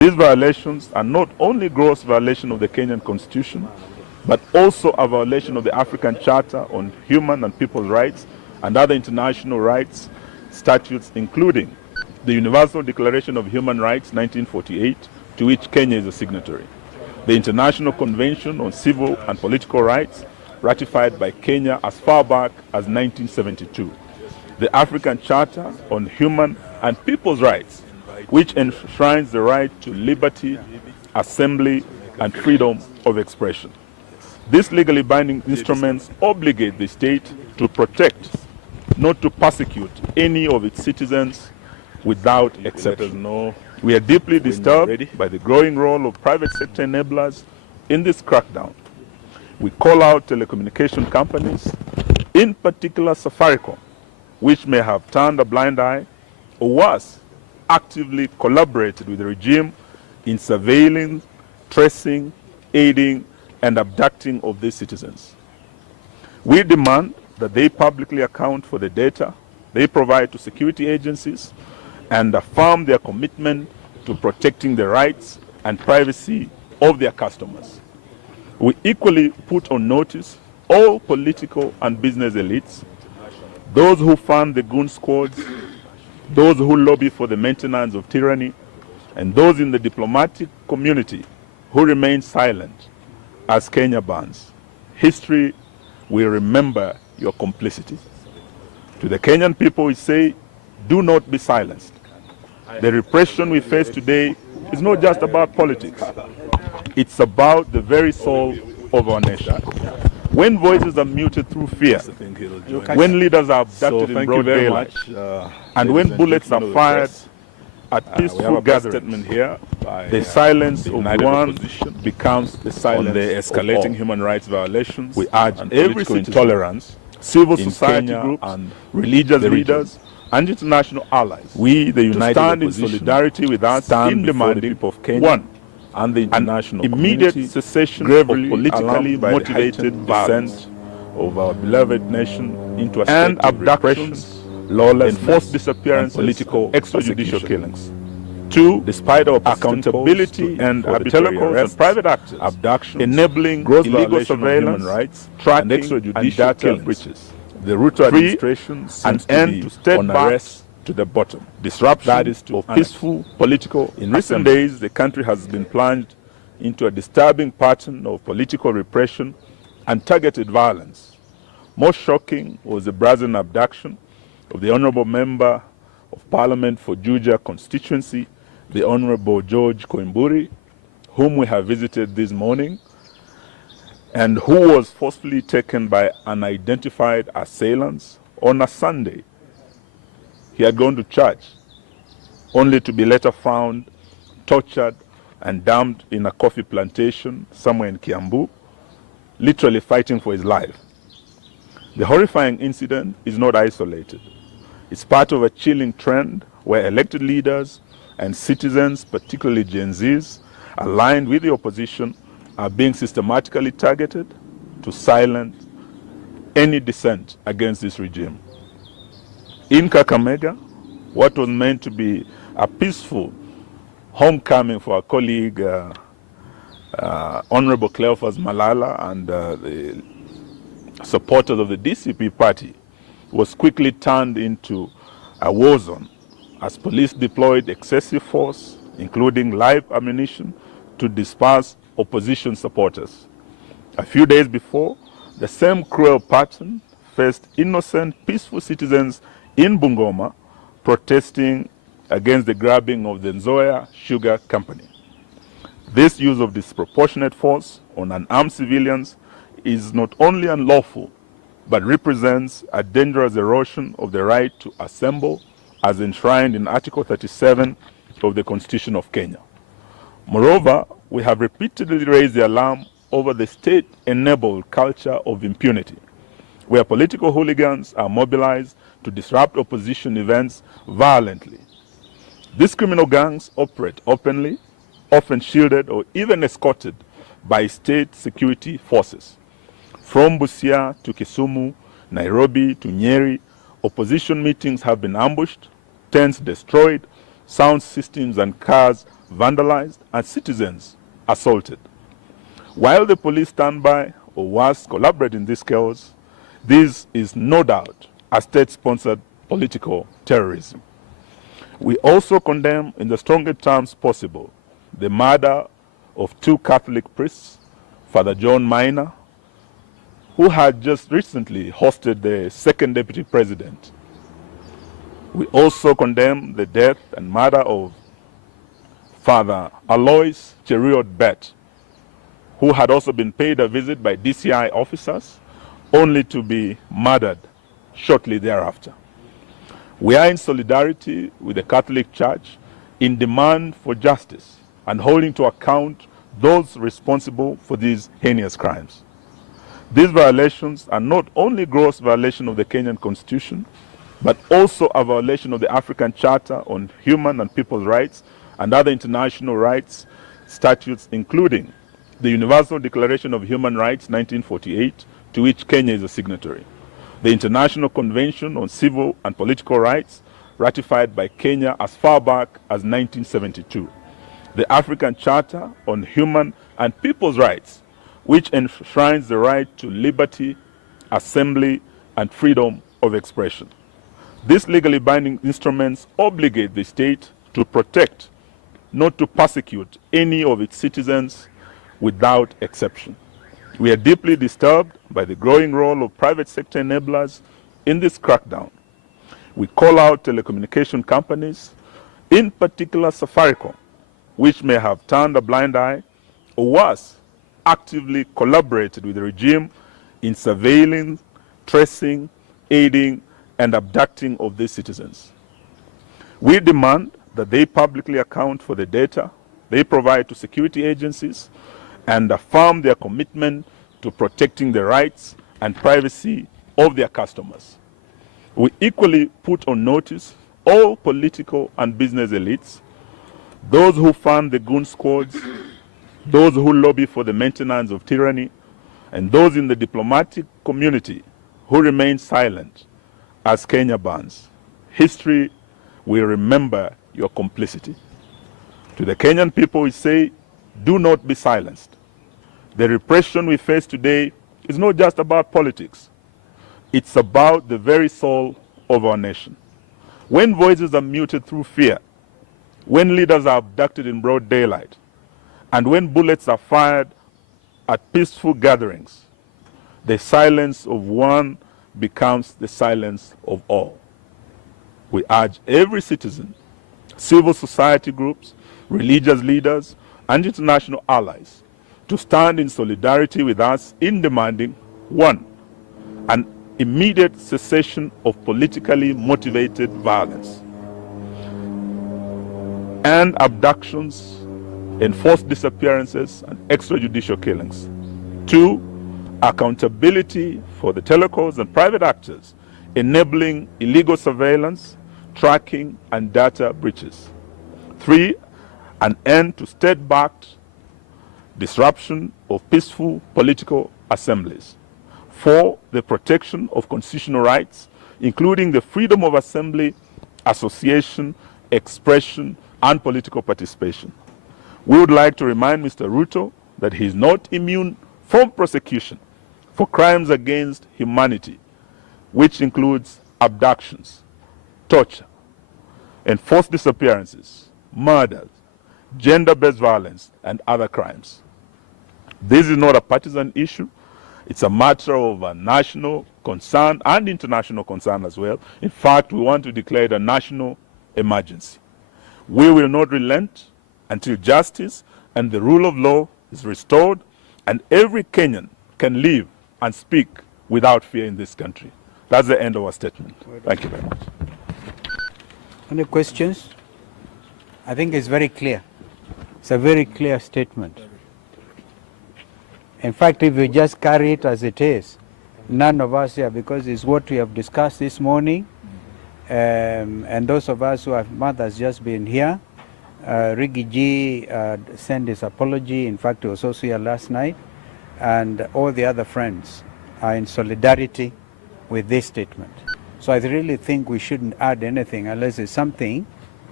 These violations are not only gross violation of the Kenyan Constitution, but also a violation of the African Charter on Human and People's Rights and other international rights statutes, including the Universal Declaration of Human Rights 1948, to which Kenya is a signatory, the International Convention on Civil and Political Rights, ratified by Kenya as far back as 1972, the African Charter on Human and People's Rights, which enshrines the right to liberty, assembly, and freedom of expression. These legally binding instruments obligate the state to protect, not to persecute, any of its citizens without exception. We are deeply disturbed by the growing role of private sector enablers in this crackdown. We call out telecommunication companies, in particular Safaricom, which may have turned a blind eye, or worse, actively collaborated with the regime in surveilling, tracing, aiding, and abducting of these citizens. We demand that they publicly account for the data they provide to security agencies and affirm their commitment to protecting the rights and privacy of their customers. We equally put on notice all political and business elites, those who fund the goon squads, those who lobby for the maintenance of tyranny, and those in the diplomatic community who remain silent as Kenya burns. History will remember your complicity. To the Kenyan people, we say, do not be silenced. The repression we face today is not just about politics. It's about the very soul of our nation. When voices are muted through fear, when leaders are abducted in broad daylight, and when bullets are fired at peaceful gatherings, the silence of one becomes the silence on the escalating human rights violations. We urge every intolerance, civil society groups, and religious leaders, and international allies, we, the United stand in solidarity with us in demanding of Kenya, one, and the international immediate cessation of politically motivated descent of our beloved nation into a state and abductions, lawless, enforced disappearances, political extrajudicial killings. Two, despite our accountability and arbitrary arrests, and private actors, abduction, enabling gross illegal surveillance, human rights, tracking, and extrajudicial killings, breaches. The Ruto administration seems to end to steadfast to the bottom. Disruption that is of peaceful political. In recent days, the country has been plunged into a disturbing pattern of political repression and targeted violence. Most shocking was the brazen abduction of the Honorable Member of Parliament for Juja constituency, the Honorable George Koimburi, whom we have visited this morning, and who was forcefully taken by unidentified assailants on a Sunday. He had gone to church, only to be later found tortured and dumped in a coffee plantation somewhere in Kiambu, literally fighting for his life. The horrifying incident is not isolated. It's part of a chilling trend where elected leaders and citizens, particularly Gen Zs, aligned with the opposition, are being systematically targeted to silence any dissent against this regime. In Kakamega, what was meant to be a peaceful homecoming for our colleague, Honorable Cleophas Malala and the supporters of the DCP party, was quickly turned into a war zone as police deployed excessive force, including live ammunition, to disperse opposition supporters. A few days before, the same cruel pattern faced innocent, peaceful citizens in Bungoma protesting against the grabbing of the Nzoia Sugar Company. This use of disproportionate force on unarmed civilians is not only unlawful, but represents a dangerous erosion of the right to assemble as enshrined in Article 37 of the Constitution of Kenya. Moreover, we have repeatedly raised the alarm over the state-enabled culture of impunity, where political hooligans are mobilized to disrupt opposition events violently. These criminal gangs operate openly, often shielded or even escorted by state security forces. From Busia to Kisumu, Nairobi to Nyeri, opposition meetings have been ambushed, tents destroyed, sound systems and cars vandalized, and citizens assaulted. While the police stand by, or worse, collaborate in this chaos, this is no doubt a state-sponsored political terrorism. We also condemn, in the strongest terms possible, the murder of 2 Catholic priests, Father John Minor, who had just recently hosted the second deputy president. We also condemn the death and murder of Father Alois Cheriot Bet, who had also been paid a visit by DCI officers, only to be murdered shortly thereafter. We are in solidarity with the Catholic Church in demand for justice and holding to account those responsible for these heinous crimes. These violations are not only gross violation of the Kenyan Constitution, but also a violation of the African Charter on Human and People's Rights and other international rights statutes, including the Universal Declaration of Human Rights 1948, to which Kenya is a signatory, the International Convention on Civil and Political Rights, ratified by Kenya as far back as 1972, the African Charter on Human and People's Rights, which enshrines the right to liberty, assembly, and freedom of expression. These legally binding instruments obligate the state to protect, not to persecute, any of its citizens without exception. We are deeply disturbed by the growing role of private sector enablers in this crackdown. We call out telecommunication companies, in particular Safaricom, which may have turned a blind eye, or worse, actively collaborated with the regime in surveilling, tracing, aiding, and abducting of these citizens. We demand that they publicly account for the data they provide to security agencies and affirm their commitment to protecting the rights and privacy of their customers. We equally put on notice all political and business elites, those who fund the goon squads, those who lobby for the maintenance of tyranny, and those in the diplomatic community who remain silent as Kenya burns. History will remember your complicity. To the Kenyan people, we say, do not be silenced. The repression we face today is not just about politics. It's about the very soul of our nation. When voices are muted through fear, when leaders are abducted in broad daylight, and when bullets are fired at peaceful gatherings, the silence of one becomes the silence of all. We urge every citizen, civil society groups, religious leaders, and international allies to stand in solidarity with us in demanding, 1, an immediate cessation of politically motivated violence and abductions, enforced disappearances, and extrajudicial killings. 2, accountability for the telecos and private actors enabling illegal surveillance, tracking, and data breaches. 3, an end to state-backed disruption of peaceful political assemblies. 4, the protection of constitutional rights, including the freedom of assembly, association, expression, and political participation. We would like to remind Mr. Ruto that he is not immune from prosecution for crimes against humanity, which includes abductions, torture, enforced disappearances, murders, gender-based violence, and other crimes. This is not a partisan issue. It's a matter of national concern and international concern as well. In fact, we want to declare it a national emergency. We will not relent until justice and the rule of law is restored and every Kenyan can live and speak without fear in this country. That's the end of our statement. Thank you very much. Any questions? I think it's very clear. It's a very clear statement. In fact, if we just carry it as it is, none of us here, because it's what we have discussed this morning, and those of us who have mothers just been here, Rigi G sent his apology. In fact, he was also here last night, and all the other friends are in solidarity with this statement. So I really think we shouldn't add anything unless it's something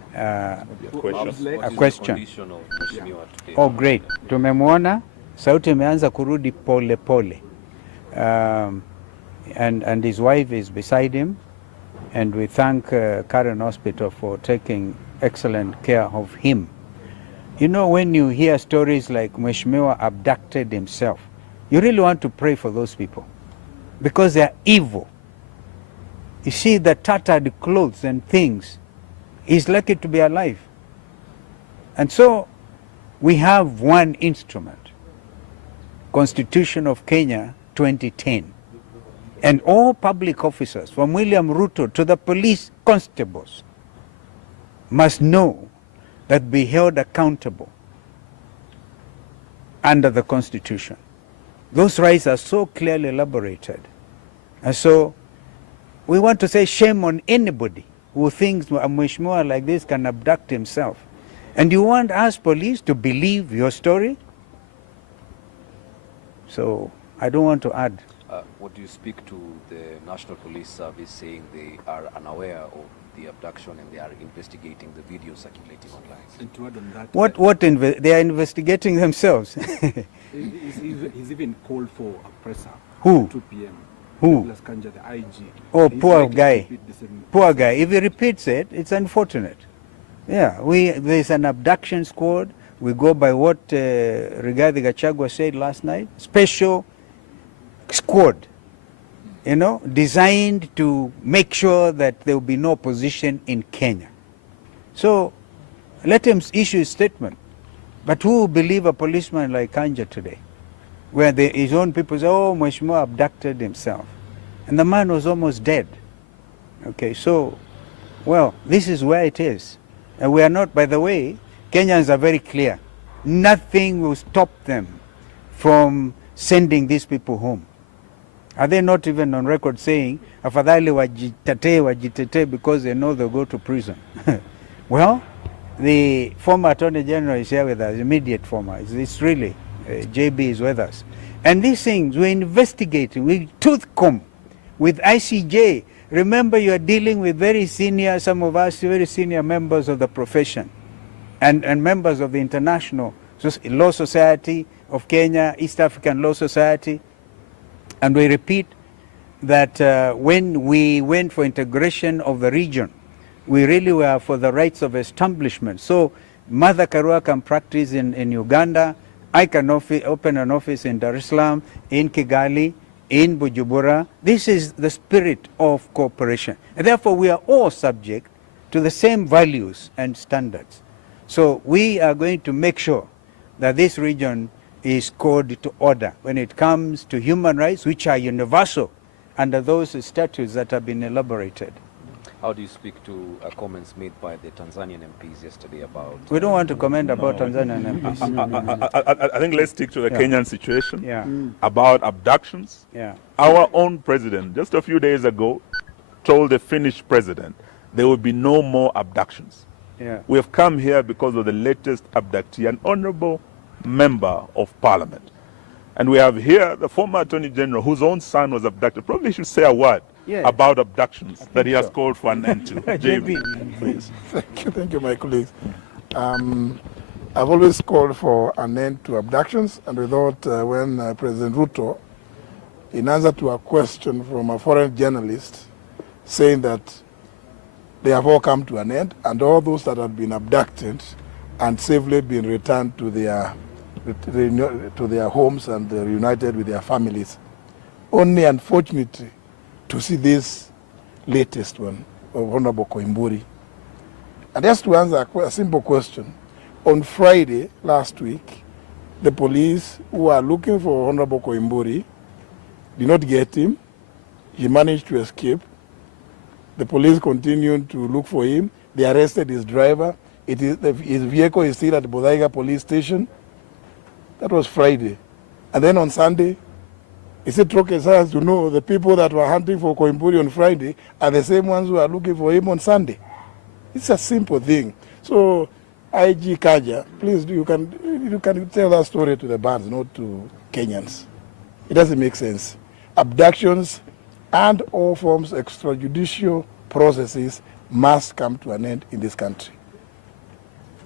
A question. Oh, great. Tumemwona, sauti imeanza kurudi pole pole. And his wife is beside him, and we thank Karen Hospital for taking excellent care of him. You know, when you hear stories like Mheshimiwa abducted himself, you really want to pray for those people because they are evil. You see the tattered clothes and things. He's lucky to be alive. And so we have one instrument, Constitution of Kenya 2010. And all public officers, from William Ruto to the police constables, must know that be held accountable under the Constitution. Those rights are so clearly elaborated. And so we want to say shame on anybody who thinks a Mheshimiwa like this can abduct himself. And you want us police to believe your story? So I don't want to add. What do you speak to the National Police Service saying they are unaware of the abduction and they are investigating the video circulating online? And to add on that, They are investigating themselves. he's even called for a presser. Who? At 2 p.m. Who? Douglas Kanja, the IG. Oh, He's poor likely to guy. repeat the same- Poor guy. If he repeats it, it's unfortunate. Yeah, there's an abduction squad. We go by what Rigathi Gachagua said last night. Special squad, you know, designed to make sure that there will be no opposition in Kenya. So let him issue a statement. But who will believe a policeman like Kanja today? Where his own people say, oh, Mheshimiwa abducted himself. And the man was almost dead. Okay, so, well, this is where it is. And we are not, by the way, Kenyans are very clear. Nothing will stop them from sending these people home. Are they not even on record saying, afadhali wajitetee because they know they'll go to prison? Well, the former Attorney General is here with us, immediate former. It's really, JB is with us. And these things, we're investigating with tooth comb, with ICJ. Remember, you are dealing with very senior, some of us, very senior members of the profession and members of the International Law Society of Kenya, East African Law Society. And we repeat that when we went for integration of the region, we really were for the rights of establishment. So Mother Karua can practice in Uganda. I can open an office in Dar es Salaam, in Kigali, in Bujumbura. This is the spirit of cooperation. And therefore, we are all subject to the same values and standards. So we are going to make sure that this region is called to order when it comes to human rights, which are universal under those statutes that have been elaborated. How do you speak to comments made by the Tanzanian MPs yesterday about... We don't want to comment about Tanzanian MPs. I think let's stick to the Kenyan situation. Yeah. About abductions. Yeah. Our own president, just a few days ago, told the Finnish president there will be no more abductions. Yeah. We have come here because of the latest abductee, an honorable member of parliament. And we have here the former Attorney General whose own son was abducted. Probably should say a word about abductions that he has called for an end to. JB, please. Thank you, my colleagues. I've always called for an end to abductions, and we thought when President Ruto, in answer to a question from a foreign journalist, saying that they have all come to an end, and all those that have been abducted and safely been returned to their homes and reunited with their families. Only, unfortunately, to see this latest one of Honorable Koimburi. And just to answer a simple question, on Friday last week, the police who are looking for Honorable Koimburi did not get him. He managed to escape. The police continued to look for him. They arrested his driver. His vehicle is still at the Bodaiga police station. That was Friday. And then on Sunday, he said, Troke has to know the people that were hunting for Koimburi on Friday are the same ones who are looking for him on Sunday. It's a simple thing. So, IG Kaja, please, you can tell that story to the bands, not to Kenyans. It doesn't make sense. Abductions and all forms of extrajudicial processes must come to an end in this country.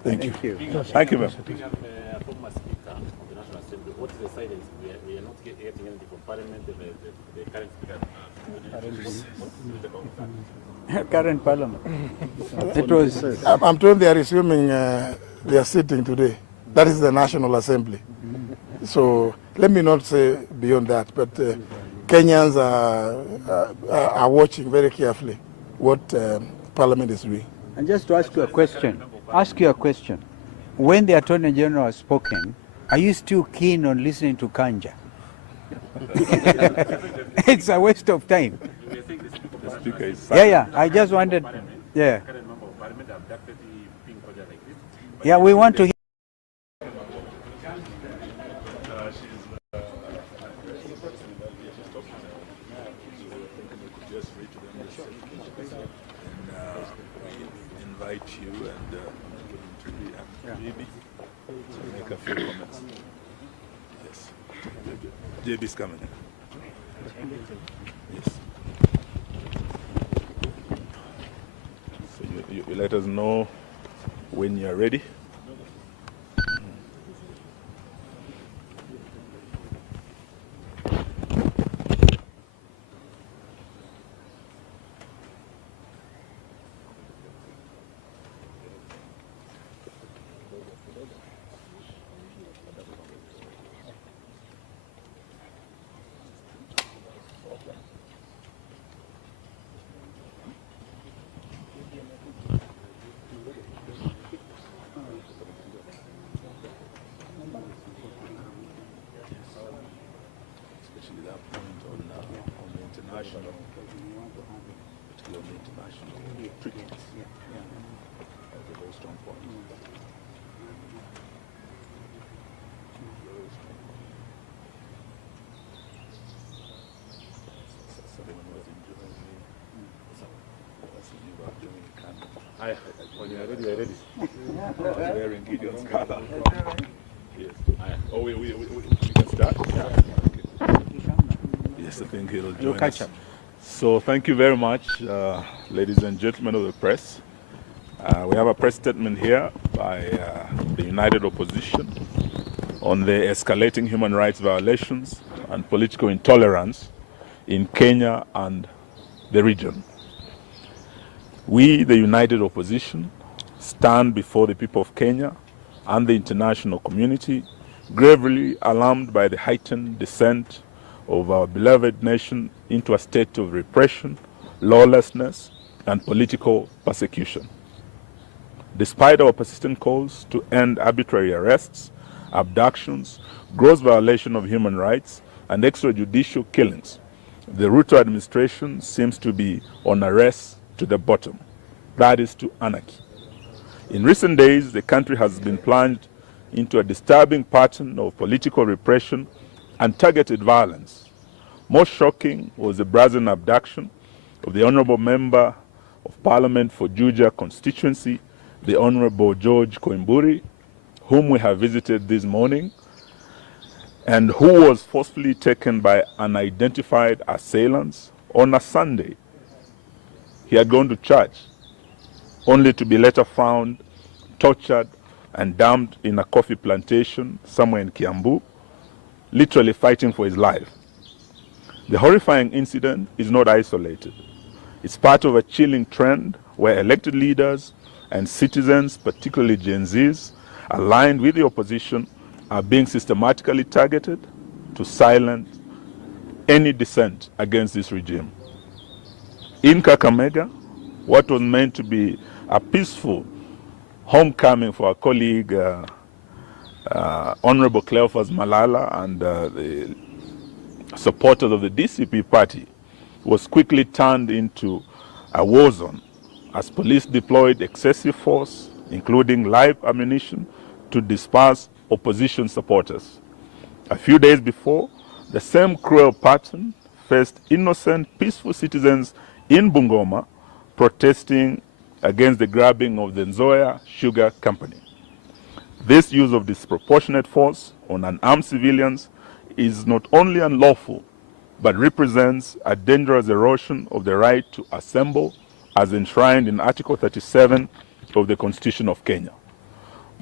Thank you. Thank you, ma'am. We have a former Speaker of the National Assembly. What is the silence? We are not getting anything from Parliament. The current Speaker. Current Parliament. It was. I'm told they are resuming their sitting today. That is the National Assembly. So let me not say beyond that, but Kenyans are watching very carefully what Parliament is doing. And just to ask you a question. When the Attorney General has spoken, are you still keen on listening to Kanja? It's a waste of time. The speaker is Yeah, I just wanted, yeah. Yeah, we want to hear. Invite you and JB to make a few comments. Yes. JB's coming. Yes. So you let us know when you're ready. Especially that point on the international, particularly on the international treaties. That's a very strong point. Someone was enjoying me. You were doing Canada. When you are ready, you are ready. Wearing Gideon's color. Yes. Oh, we can start? Yeah. Okay. Yes, I think he'll join catch us. up. So thank you very much, ladies and gentlemen of the press. We have a press statement here by the United Opposition on the escalating human rights violations and political intolerance in Kenya and the region. We, the United Opposition, stand before the people of Kenya and the international community, gravely alarmed by the heightened descent of our beloved nation into a state of repression, lawlessness, and political persecution. Despite our persistent calls to end arbitrary arrests, abductions, gross violation of human rights, and extrajudicial killings, the Ruto administration seems to be on a race to the bottom, that is to anarchy. In recent days, the country has been plunged into a disturbing pattern of political repression and targeted violence. Most shocking was the brazen abduction of the Honorable Member of Parliament for Juja constituency, the Honorable George Koimburi, whom we have visited this morning, and who was forcefully taken by unidentified assailants on a Sunday. He had gone to church, only to be later found tortured and dumped in a coffee plantation somewhere in Kiambu, literally fighting for his life. The horrifying incident is not isolated. It's part of a chilling trend where elected leaders and citizens, particularly Gen Zs, aligned with the opposition, are being systematically targeted to silence any dissent against this regime. In Kakamega, what was meant to be a peaceful homecoming for our colleague, Honorable Cleophas Malala and the supporters of the DCP party, was quickly turned into a war zone as police deployed excessive force, including live ammunition, to disperse opposition supporters. A few days before, the same cruel pattern faced innocent, peaceful citizens in Bungoma protesting against the grabbing of the Nzoia Sugar Company. This use of disproportionate force on unarmed civilians is not only unlawful, but represents a dangerous erosion of the right to assemble as enshrined in Article 37 of the Constitution of Kenya.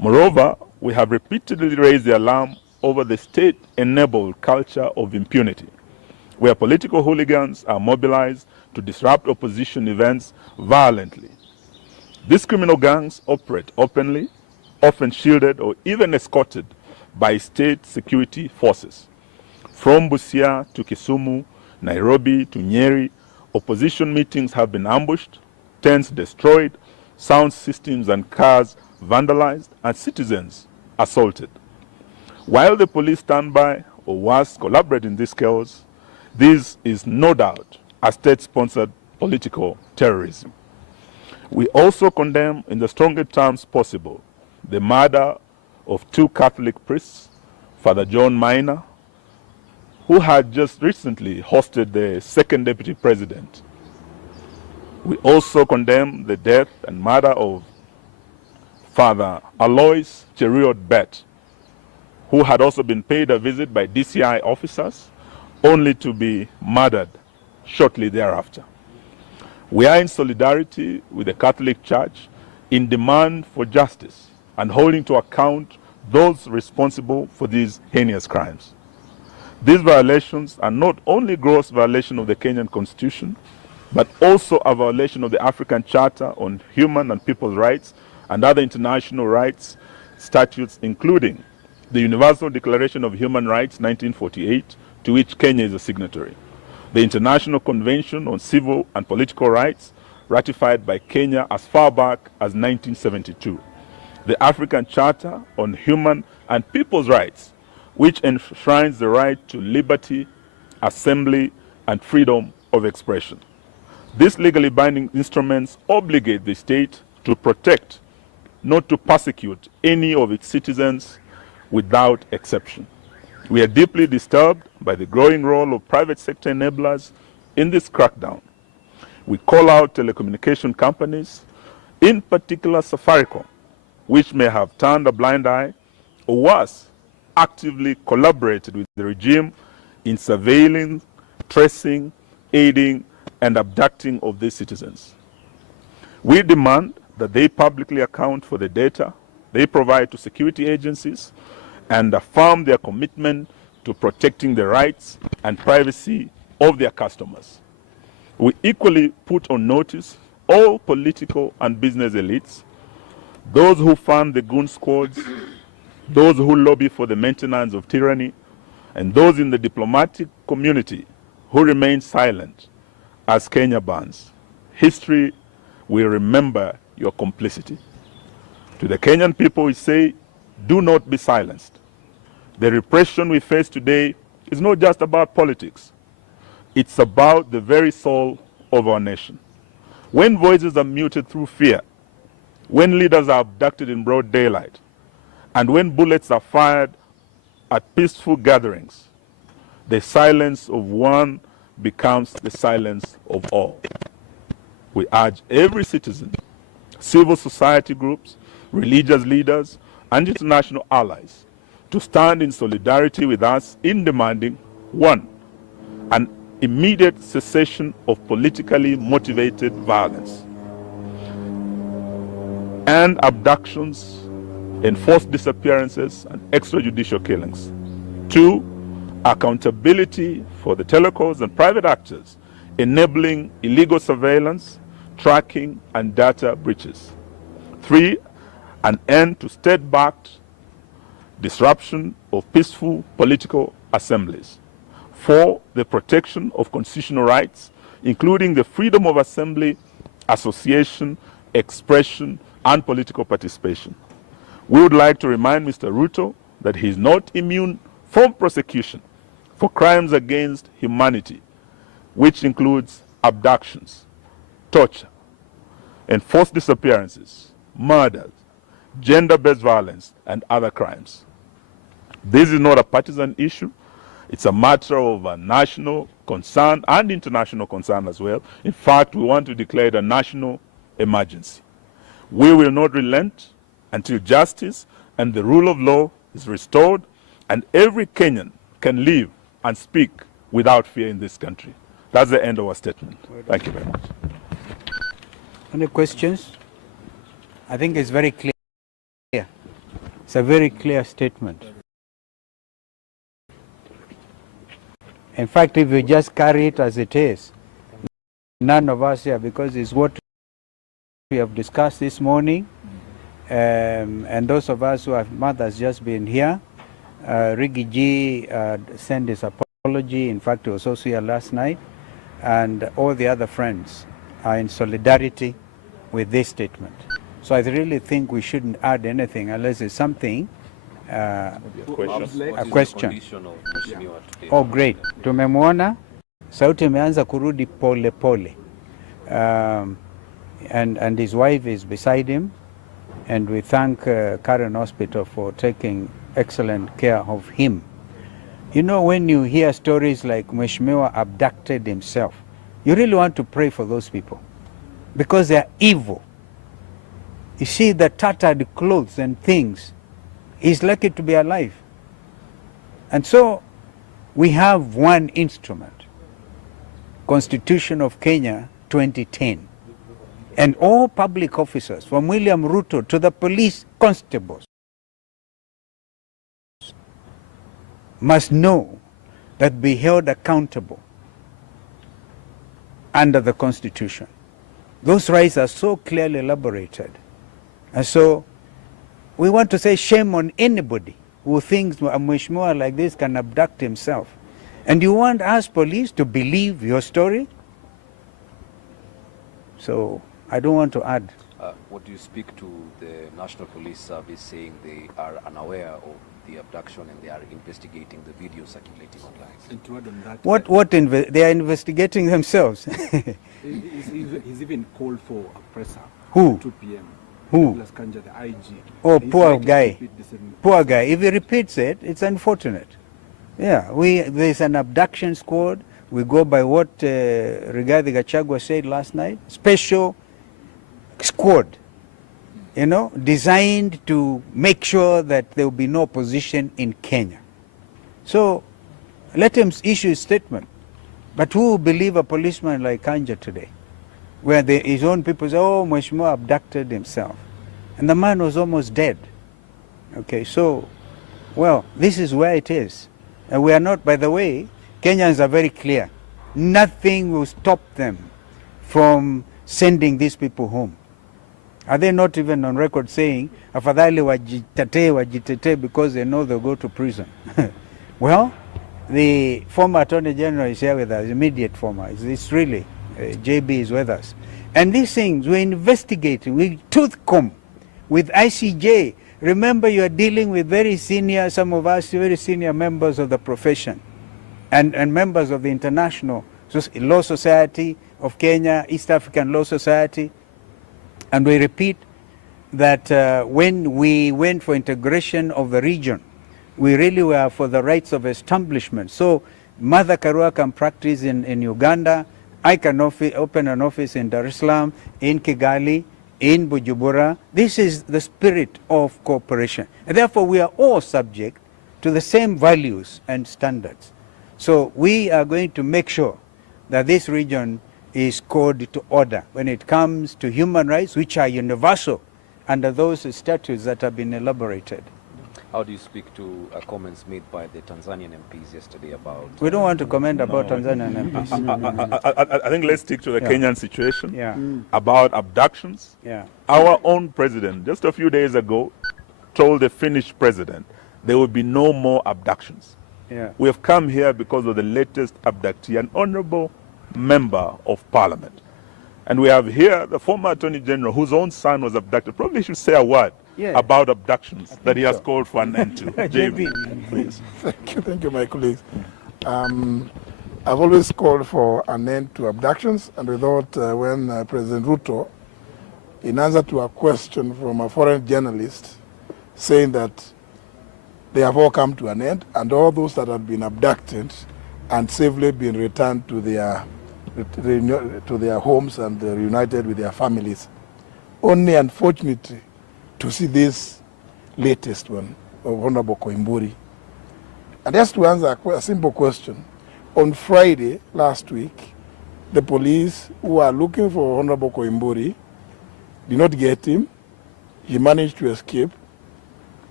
Moreover, we have repeatedly raised the alarm over the state-enabled culture of impunity, where political hooligans are mobilized to disrupt opposition events violently. These criminal gangs operate openly, often shielded or even escorted by state security forces. From Busia to Kisumu, Nairobi to Nyeri, opposition meetings have been ambushed, tents destroyed, sound systems and cars vandalized, and citizens assaulted. While the police stand by, or worse, collaborate in this chaos, this is no doubt a state-sponsored political terrorism. We also condemn, in the strongest terms possible, the murder of 2 Catholic priests, Father John Minor, who had just recently hosted the second deputy president. We also condemn the death and murder of Father Alois Cheruiyot Bet, who had also been paid a visit by DCI officers, only to be murdered shortly thereafter. We are in solidarity with the Catholic Church in demand for justice and holding to account those responsible for these heinous crimes. These violations are not only gross violation of the Kenyan Constitution, but also a violation of the African Charter on Human and People's Rights and other international rights statutes, including the Universal Declaration of Human Rights 1948, to which Kenya is a signatory, the International Convention on Civil and Political Rights, ratified by Kenya as far back as 1972, the African Charter on Human and People's Rights, which enshrines the right to liberty, assembly, and freedom of expression. These legally binding instruments obligate the state to protect, not to persecute, any of its citizens without exception. We are deeply disturbed by the growing role of private sector enablers in this crackdown. We call out telecommunication companies, in particular Safaricom, which may have turned a blind eye, or worse, actively collaborated with the regime in surveilling, tracing, aiding, and abducting of these citizens. We demand that they publicly account for the data they provide to security agencies and affirm their commitment to protecting the rights and privacy of their customers. We equally put on notice all political and business elites, those who fund the goon squads, those who lobby for the maintenance of tyranny, and those in the diplomatic community who remain silent as Kenya burns. History will remember your complicity. To the Kenyan people, we say, do not be silenced. The repression we face today is not just about politics. It's about the very soul of our nation. When voices are muted through fear, when leaders are abducted in broad daylight, and when bullets are fired at peaceful gatherings, the silence of one becomes the silence of all. We urge every citizen, civil society groups, religious leaders, and international allies to stand in solidarity with us in demanding, 1, an immediate cessation of politically motivated violence and abductions, enforced disappearances, and extrajudicial killings. 2, accountability for the telecos and private actors enabling illegal surveillance, tracking, and data breaches. 3, an end to state-backed disruption of peaceful political assemblies. 4, the protection of constitutional rights, including the freedom of assembly, association, expression, and political participation. We would like to remind Mr. Ruto that he is not immune from prosecution for crimes against humanity, which includes abductions, torture, enforced disappearances, murders, gender-based violence, and other crimes. This is not a partisan issue. It's a matter of national concern and international concern as well. In fact, we want to declare it a national emergency. We will not relent until justice and the rule of law is restored and every Kenyan can live and speak without fear in this country. That's the end of our statement. Thank you very much. Any questions? I think it's very clear. It's a very clear statement. In fact, if you just carry it as it is, none of us here, because it's what we have discussed this morning, and those of us who have mothers just been here, Rigi G sent his apology. In fact, he was also here last night, and all the other friends are in solidarity with this statement. So I really think we shouldn't add anything unless it's something. A question. Oh, great. Tumemwona, sauti imeanza kurudi pole pole. And his wife is beside him, and we thank Karen Hospital for taking excellent care of him. You know, when you hear stories like Mheshimiwa abducted himself, you really want to pray for those people because they are evil. You see the tattered clothes and things. He's lucky to be alive. And so we have one instrument, Constitution of Kenya 2010. And all public officers, from William Ruto to the police constables, must know that be held accountable under the Constitution. Those rights are so clearly elaborated. And so we want to say shame on anybody who thinks a Mheshimiwa like this can abduct himself. And you want us police to believe your story? So I don't want to add. What do you speak to the National Police Service saying they are unaware of the abduction and they are investigating the video circulating online? And to add on that, They are investigating themselves. he's even called for a presser. Who? At 2 p.m. Who? Douglas Kanja, the IG. Oh, He's poor likely to guy. repeat the same- Poor guy. If he repeats it, it's unfortunate. Yeah, there's an abduction squad. We go by what Rigathi Gachagua said last night. Special squad, you know, designed to make sure that there will be no opposition in Kenya. So let him issue a statement. But who will believe a policeman like Kanja today? Where his own people say, oh, Mheshimiwa abducted himself. And the man was almost dead. Okay, so, well, this is where it is. And we are not, by the way, Kenyans are very clear. Nothing will stop them from sending these people home. Are they not even on record saying, afadhali wajitetee because they know they'll go to prison? Well, the former Attorney General is here with us, immediate former. It's really, JB is with us. And these things, we're investigating, we tooth comb with ICJ. Remember, you are dealing with very senior, some of us, very senior members of the profession and members of the International Law Society of Kenya, East African Law Society. And we repeat that when we went for integration of the region, we really were for the rights of establishment. So Mother Karua can practice in Uganda. I can open an office in Dar es Salaam, in Kigali, in Bujumbura. This is the spirit of cooperation. And therefore, we are all subject to the same values and standards. So we are going to make sure that this region is called to order when it comes to human rights, which are universal under those statutes that have been elaborated. How do you speak to comments made by the Tanzanian MPs yesterday about... We don't want to comment about Tanzanian MPs. I think let's stick to the Kenyan situation. Yeah. About abductions. Yeah. Our own president, just a few days ago, told the Finnish president there will be no more abductions. Yeah. We have come here because of the latest abductee, an honorable member of parliament. And we have here the former Attorney General whose own son was abducted. Probably should say a word about abductions that he has called for an end to. JB, please. Thank you, my colleagues. I've always called for an end to abductions, and we thought when President Ruto, in answer to a question from a foreign journalist, saying that they have all come to an end, and all those that have been abducted and safely been returned to their homes and reunited with their families. Only, unfortunately, to see this latest one of Honorable Koimburi. And just to answer a simple question, on Friday last week, the police who are looking for Honorable Koimburi did not get him. He managed to escape.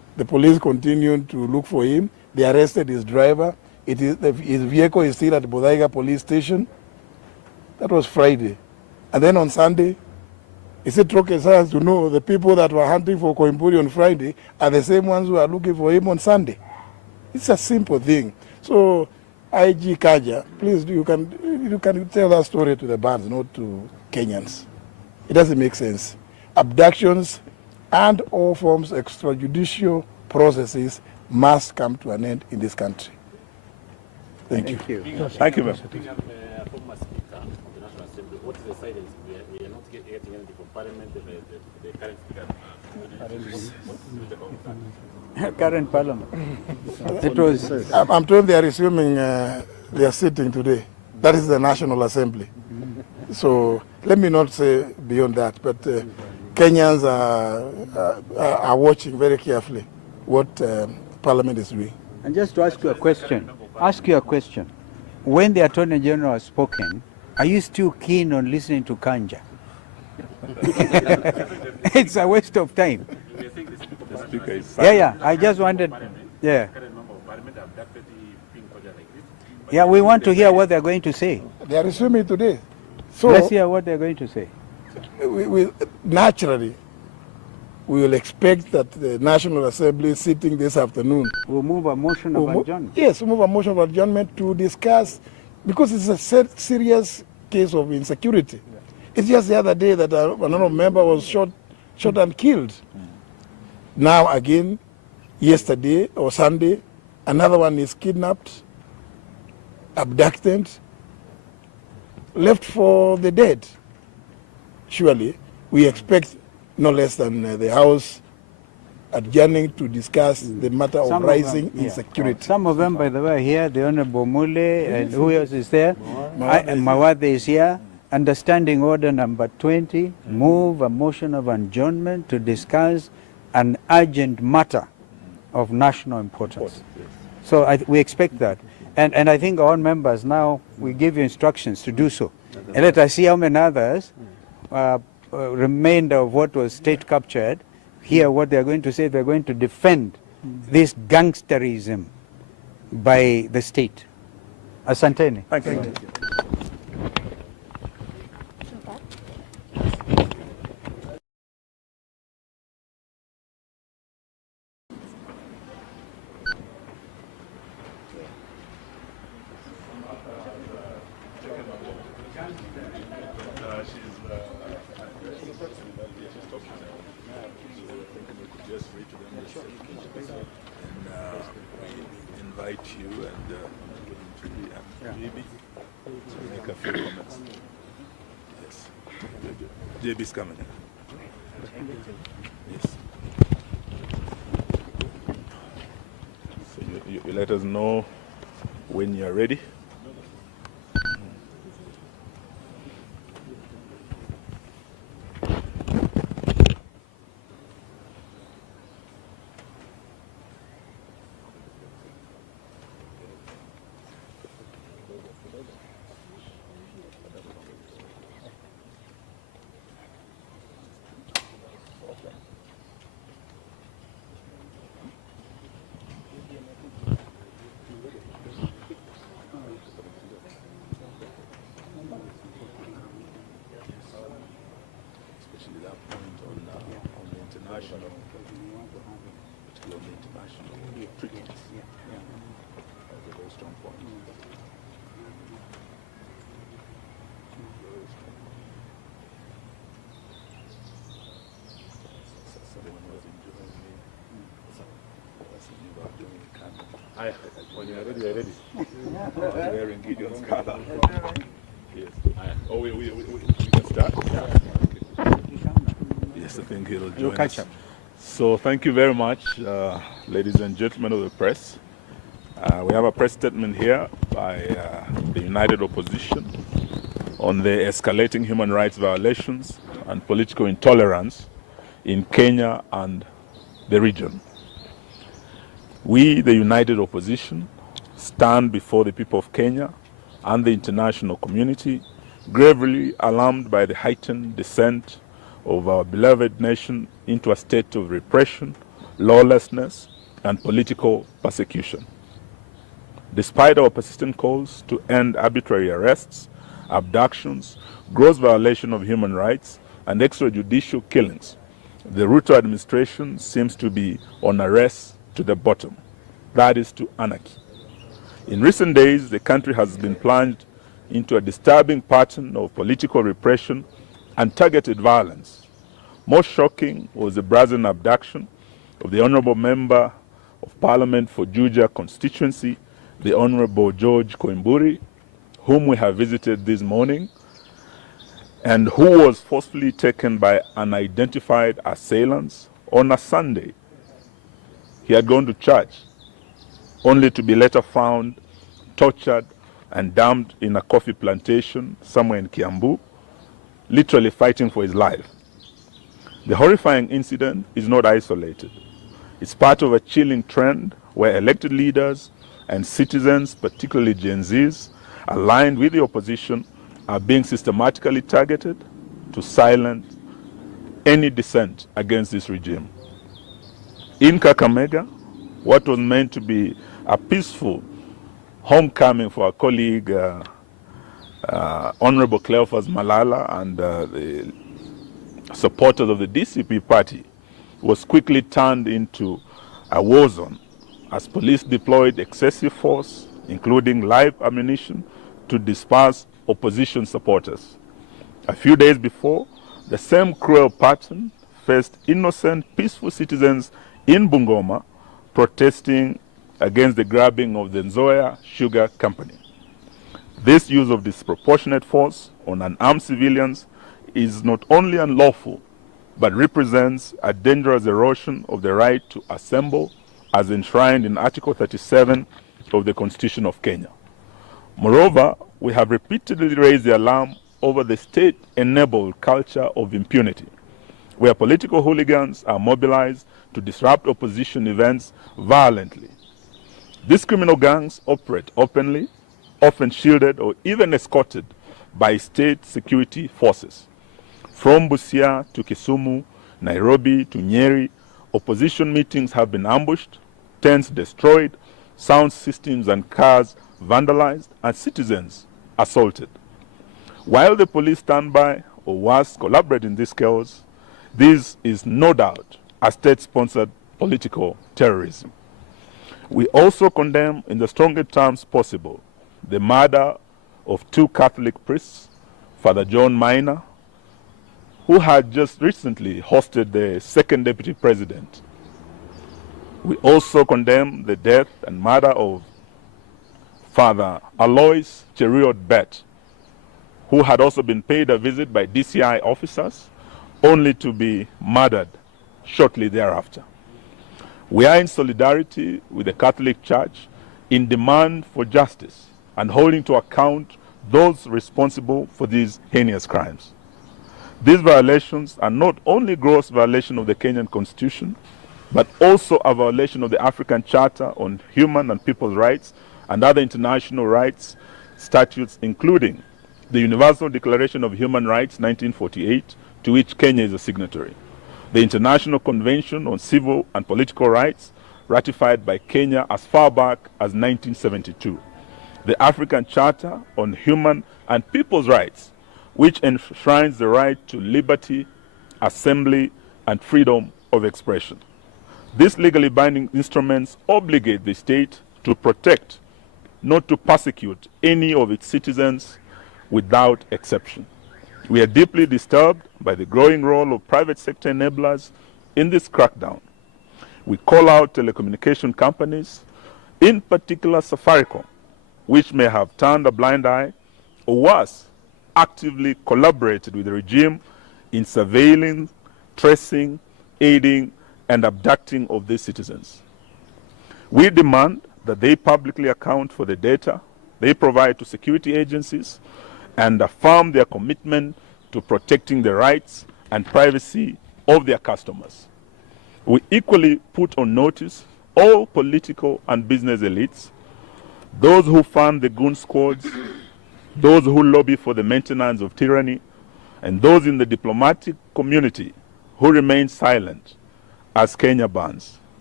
The police continued to look for him. They arrested his driver. His vehicle is still at Bodaiga police station. That was Friday. And then on Sunday, he said Troke has to know the people that were hunting for Koimburi on Friday are the same ones who are looking for him on Sunday. It's a simple thing. So, IG Kaja, please, you can tell that story to the bands, not to Kenyans. It doesn't make sense. Abductions and all forms of extrajudicial processes must come to an end in this country. Thank you. Thank you, ma'am. Former Speaker of the National Assembly, what is the silence? We are not getting anything from Parliament, the current Speaker. Current Parliament. It was. I'm told they are resuming their sitting today. That is the National Assembly. So let me not say beyond that, but Kenyans are watching very carefully what Parliament is doing. And just to ask you a question, when the Attorney General has spoken, are you still keen on listening to Kanja? It's a waste of time. The speaker is Yeah, I just wanted, yeah. Yeah, we want to hear what they're going to say. They are resuming today. So Let's hear what they're going to say. Naturally, we will expect that the National Assembly sitting this afternoon. We'll move a motion of adjournment. Yes, we'll move a motion of adjournment to discuss, because it's a serious case of insecurity. Yeah. It's just the other day that another member was shot and killed. Now again, yesterday or Sunday, another one is kidnapped, abducted, left for the dead. Surely, we expect no less than the House adjourning to discuss the matter of rising insecurity. Some of them, by the way, are here. The Honorable Mule, and who else is there? Mawade is here. Understanding order number 20, move a motion of adjournment to discuss an urgent matter of national importance. So we expect that. And I think our members now, we give you instructions to do so. And let us see how many others remainder of what was state captured, hear what they're going to say. They're going to defend this gangsterism by the state. Asanteni. Thank you. Invite you and JB to make a few comments. Yes. JB's coming in. Yes. So you let us know when you're ready. When you are ready, we are ready. Wearing Gideon's color. Yes. Oh, we can start? Yeah. Okay. Yes, I think he'll join us. So thank you very much, ladies and gentlemen of the press. We have a press statement here by the United Opposition on the escalating human rights violations and political intolerance in Kenya and the region. We, the United Opposition, stand before the people of Kenya and the international community, gravely alarmed by the heightened descent of our beloved nation into a state of repression, lawlessness, and political persecution. Despite our persistent calls to end arbitrary arrests, abductions, gross violation of human rights, and extrajudicial killings, the Ruto administration seems to be on a race to the bottom, that is, to anarchy. In recent days, the country has been plunged into a disturbing pattern of political repression and targeted violence. Most shocking was the brazen abduction of the Honorable Member of Parliament for Juja constituency, the Honorable George Koimburi, whom we have visited this morning, and who was forcefully taken by unidentified assailants on a Sunday. He had gone to church, only to be later found tortured and dumped in a coffee plantation somewhere in Kiambu, literally fighting for his life. The horrifying incident is not isolated. It's part of a chilling trend where elected leaders and citizens, particularly Gen Zs, aligned with the opposition, are being systematically targeted to silence any dissent against this regime. In Kakamega, what was meant to be a peaceful homecoming for our colleague, Honorable Cleophas Malala and the supporters of the DCP party, was quickly turned into a war zone as police deployed excessive force, including live ammunition, to disperse opposition supporters. A few days before, the same cruel pattern faced innocent, peaceful citizens in Bungoma protesting against the grabbing of the Nzoia Sugar Company. This use of disproportionate force on unarmed civilians is not only unlawful, but represents a dangerous erosion of the right to assemble as enshrined in Article 37 of the Constitution of Kenya. Moreover, we have repeatedly raised the alarm over the state-enabled culture of impunity, where political hooligans are mobilized to disrupt opposition events violently. These criminal gangs operate openly, often shielded or even escorted by state security forces. From Busia to Kisumu, Nairobi to Nyeri, opposition meetings have been ambushed, tents destroyed, sound systems and cars vandalized, and citizens assaulted. While the police stand by, or worse, collaborate in this chaos, this is no doubt a state-sponsored political terrorism. We also condemn, in the strongest terms possible, the murder of two Catholic priests, Father John Minor, who had just recently hosted the second deputy president. We also condemn the death and murder of Father Alois Cheruiyot Bet, who had also been paid a visit by DCI officers, only to be murdered shortly thereafter. We are in solidarity with the Catholic Church in demand for justice and holding to account those responsible for these heinous crimes. These violations are not only gross violation of the Kenyan Constitution, but also a violation of the African Charter on Human and People's Rights and other international rights statutes, including the Universal Declaration of Human Rights 1948, to which Kenya is a signatory, the International Convention on Civil and Political Rights, ratified by Kenya as far back as 1972, the African Charter on Human and People's Rights, which enshrines the right to liberty, assembly, and freedom of expression. These legally binding instruments obligate the state to protect, not to persecute, any of its citizens without exception. We are deeply disturbed by the growing role of private sector enablers in this crackdown. We call out telecommunication companies, in particular Safaricom, which may have turned a blind eye, or worse, actively collaborated with the regime in surveilling, tracing, aiding, and abducting of these citizens. We demand that they publicly account for the data they provide to security agencies and affirm their commitment to protecting the rights and privacy of their customers. We equally put on notice all political and business elites, those who fund the goon squads, those who lobby for the maintenance of tyranny, and those in the diplomatic community who remain silent as Kenya burns.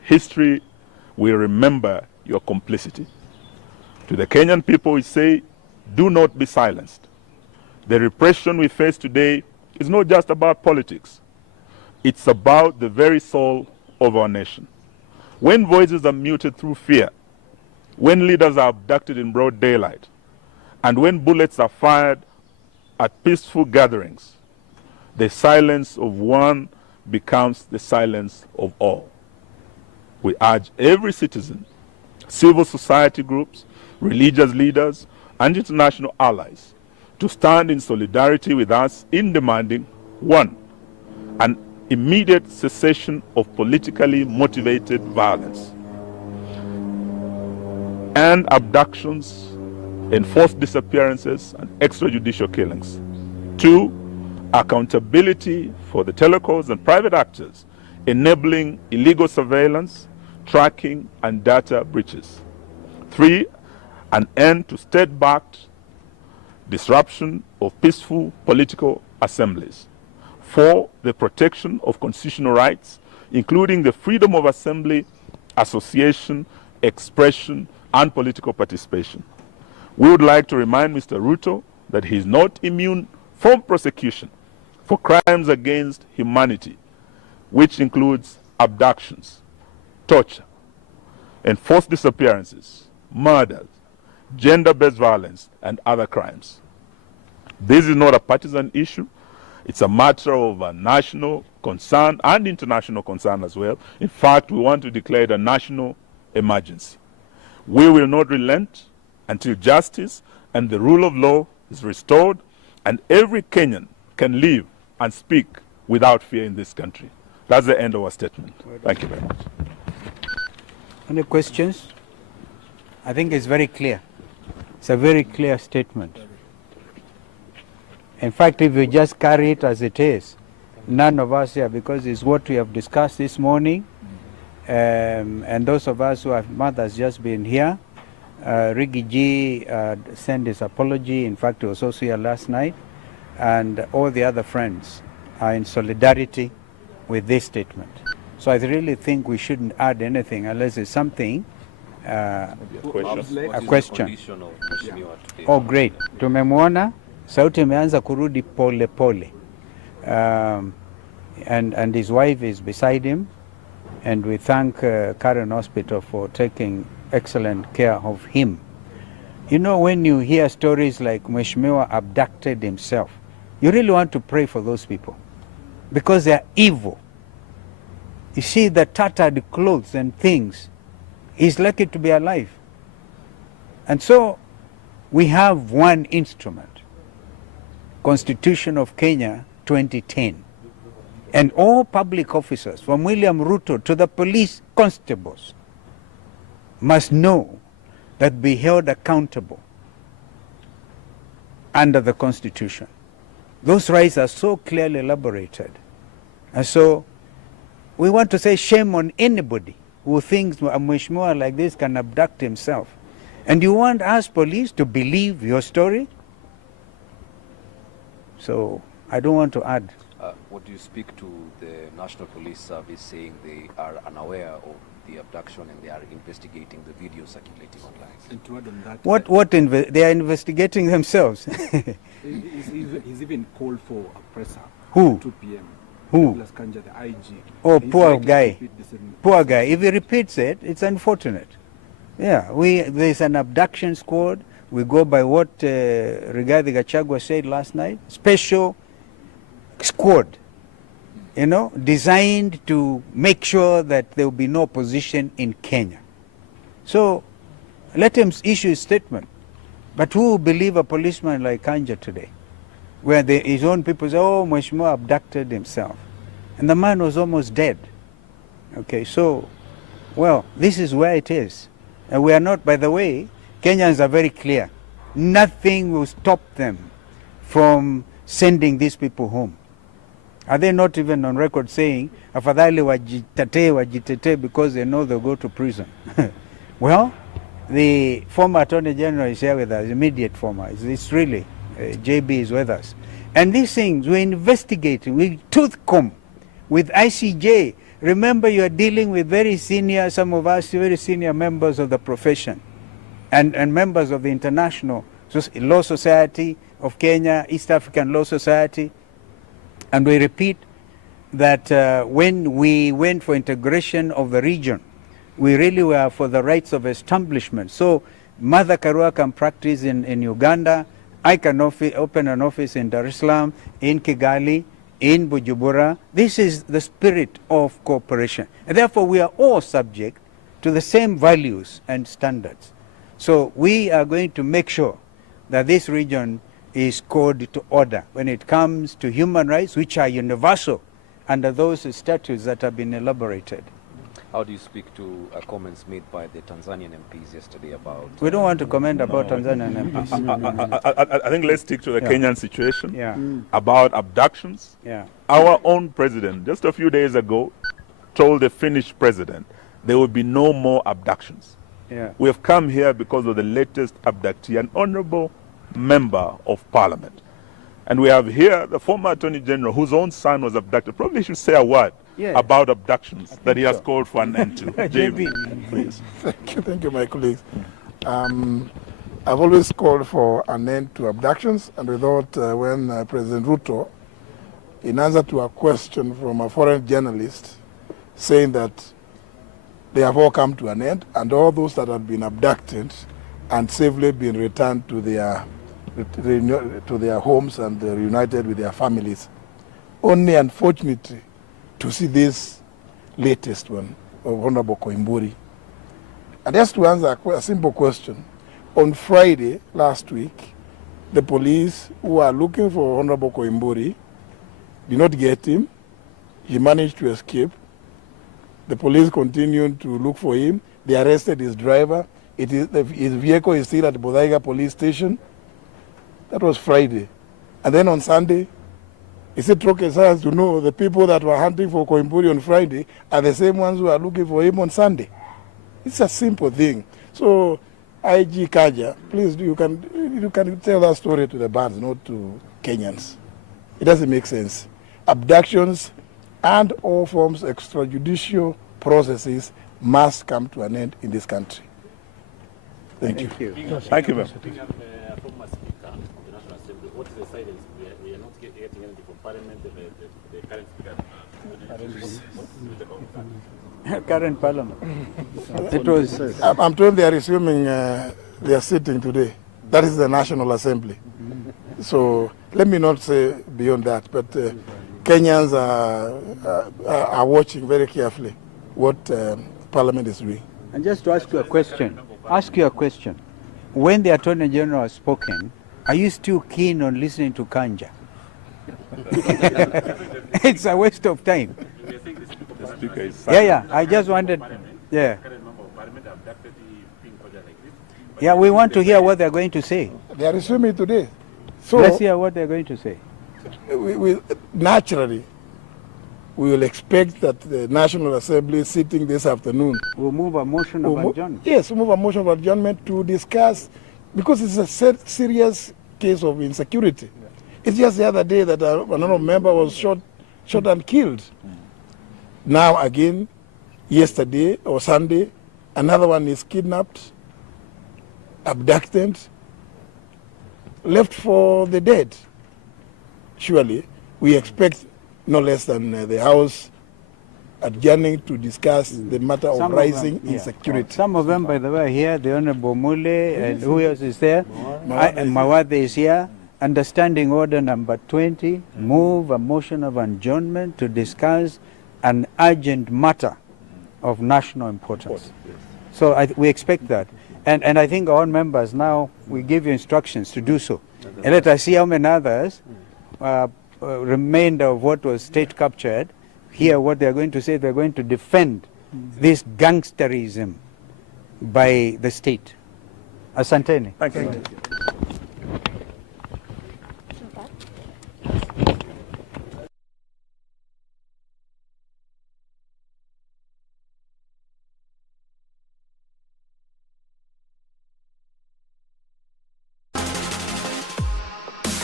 history will remember your complicity. To the Kenyan people, we say, do not be silenced. The repression we face today is not just about politics. It's about the very soul of our nation. When voices are muted through fear, when leaders are abducted in broad daylight, and when bullets are fired at peaceful gatherings, the silence of one becomes the silence of all. We urge every citizen, civil society groups, religious leaders, and international allies to stand in solidarity with us in demanding, one, an immediate cessation of politically motivated violence and abductions, enforced disappearances, and extrajudicial killings. Two, accountability for the telecos and private actors enabling illegal surveillance, tracking, and data breaches. Three, an end to state-backed disruption of peaceful political assemblies. Four, the protection of constitutional rights, including the freedom of assembly, association, expression, and political participation. We would like to remind Mr. Ruto that he is not immune from prosecution for crimes against humanity, which includes abductions, torture, enforced disappearances, murders, gender-based violence, and other crimes. This is not a partisan issue. It's a matter of national concern and international concern as well. In fact, we want to declare it a national emergency. We will not relent until justice and the rule of law is restored and every Kenyan can live and speak without fear in this country. That's the end of our statement. Thank you very much. Any questions? I think it's very clear. It's a very clear statement. In fact, if you just carry it as it is, none of us here, because it's what we have discussed this morning, and those of us who have mothers just been here, Rigi G sent his apology. In fact, he was also here last night, and all the other friends are in solidarity with this statement. So I really think we shouldn't add anything unless it's something. A question. Oh, great. Tumemwona, sauti imeanza kurudi pole pole. And his wife is beside him. And we thank Karen Hospital for taking excellent care of him. You know, when you hear stories like Mheshimiwa abducted himself, you really want to pray for those people because they are evil. You see the tattered clothes and things. He's lucky to be alive. And so we have one instrument, Constitution of Kenya 2010. And all public officers, from William Ruto to the police constables, must know that be held accountable under the Constitution. Those rights are so clearly elaborated. And so we want to say shame on anybody who thinks a Mheshimiwa like this can abduct himself. And you want us police to believe your story? So I don't want to add. What do you speak to the National Police Service saying they are unaware of the abduction and they are investigating the video circulating online? And to add on that, They are investigating themselves. he's even called for a presser. Who? 2 p.m. Who? Douglas Kanja, the IG. Oh, He's poor likely to guy. repeat the same- Poor guy. If he repeats it, it's unfortunate. Yeah, there's an abduction squad. We go by what Rigathi Gachagua said last night. Special squad, you know, designed to make sure that there will be no opposition in Kenya. So let him issue a statement. But who will believe a policeman like Kanja today? Where his own people say, oh, Mheshimiwa abducted himself. And the man was almost dead. Okay, so, well, this is where it is. And we are not, by the way, Kenyans are very clear. Nothing will stop them from sending these people home. Are they not even on record saying, afadhali wajitetee because they know they'll go to prison? Well, the former Attorney General is here with us, immediate former. It's really, JB is with us. And these things, we're investigating with tooth comb, with ICJ, remember you are dealing with very senior, some of us, very senior members of the profession and members of the International Law Society of Kenya, East African Law Society. And we repeat that when we went for integration of the region, we really were for the rights of establishment. So Mother Karua can practice in Uganda. I can open an office in Dar es Salaam, in Kigali, in Bujumbura. This is the spirit of cooperation. And therefore, we are all subject to the same values and standards. So we are going to make sure that this region is called to order when it comes to human rights, which are universal under those statutes that have been elaborated. How do you speak to comments made by the Tanzanian MPs yesterday about... We don't want to comment about Tanzanian MPs. I think let's stick to the Kenyan situation. Yeah. About abductions. Yeah. Our own president, just a few days ago, told the Finnish president there will be no more abductions. Yeah. We have come here because of the latest abductee, an honorable member of parliament. And we have here the former Attorney General, whose own son was abducted. Probably should say a word about abductions that he has called for an end to. JB, please. Thank you, my colleagues. I've always called for an end to abductions, and we thought when President Ruto, in answer to a question from a foreign journalist, saying that they have all come to an end, and all those that have been abducted and safely been returned to their homes and reunited with their families. Only, unfortunately, to see this latest one of Honorable Koimburi. And just to answer a simple question, on Friday last week, the police who are looking for Honorable Koimburi did not get him. He managed to escape. The police continued to look for him. They arrested his driver. His vehicle is still at the Bodaiga police station. That was Friday. And then on Sunday, he said Troke has to know the people that were hunting for Koimburi on Friday are the same ones who are looking for him on Sunday. It's a simple thing. So, IG Kaja, please, you can tell that story to the bands, not to Kenyans. It doesn't make sense. Abductions and all forms of extrajudicial processes must come to an end in this country. Thank you. Thank you, ma'am. Former Speaker of the National Assembly, what is the silence? We are not getting anything from Parliament, the current Speaker. Current Parliament. It was. I'm told they are resuming their sitting today. That is the National Assembly. So let me not say beyond that, but Kenyans are watching very carefully what Parliament is doing. And just to ask you a question. When the Attorney General has spoken, are you still keen on listening to Kanja? It's a waste of time. The speaker is Yeah, I just wanted, yeah. Yeah, we want to hear what they're going to say. They are resuming today. So Let's hear what they're going to say. Naturally, we will expect that the National Assembly sitting this afternoon We'll move a motion of adjournment. Yes, we'll move a motion of adjournment to discuss, because it's a serious case of insecurity. Yeah. It's just the other day that another member was shot and killed. Now again, yesterday or Sunday, another one is kidnapped, abducted, left for the dead. Surely, we expect no less than the House adjourning to discuss the matter of rising insecurity. Some of them, by the way, are here. The Honorable Mule, and who else is there? Mawade is here. Understanding order number 20, move a motion of adjournment to discuss an urgent matter of national importance. So we expect that. And I think our members now, we give you instructions to do so. And let us see how many others remainder of what was state captured, hear what they're going to say. They're going to defend this gangsterism by the state. Asanteni. Thank you.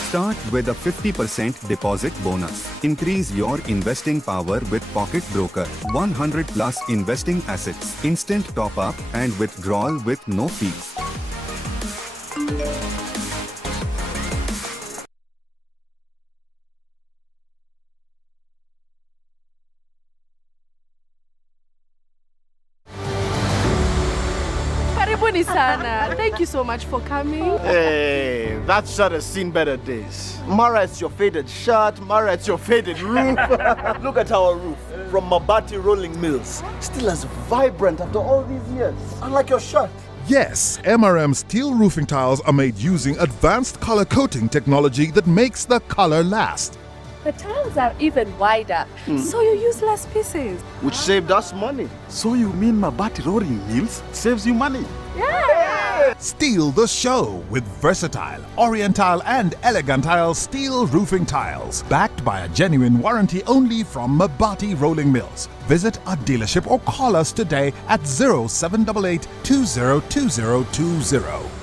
Start with a 50% deposit bonus. Increase your investing power with Pocket Broker. 100 plus investing assets, instant top-up and withdrawal with no fees. Karibuni sana. Thank you so much for coming. Hey, that shirt has seen better days. Mara, it's your faded shirt. Mara, it's your faded roof. Look at our roof. From Mabati Rolling Mills. Still as vibrant after all these years. Unlike your shirt. Yes, MRM steel roofing tiles are made using advanced color coating technology that makes the color last. The tiles are even wider, so you use less pieces. Which saved us money. So you mean Mabati Rolling Mills saves you money? Yeah! Steal the show with versatile, oriental and elegantile steel roofing tiles. Backed by a genuine warranty only from Mabati Rolling Mills. Visit our dealership or call us today at 0788 202020.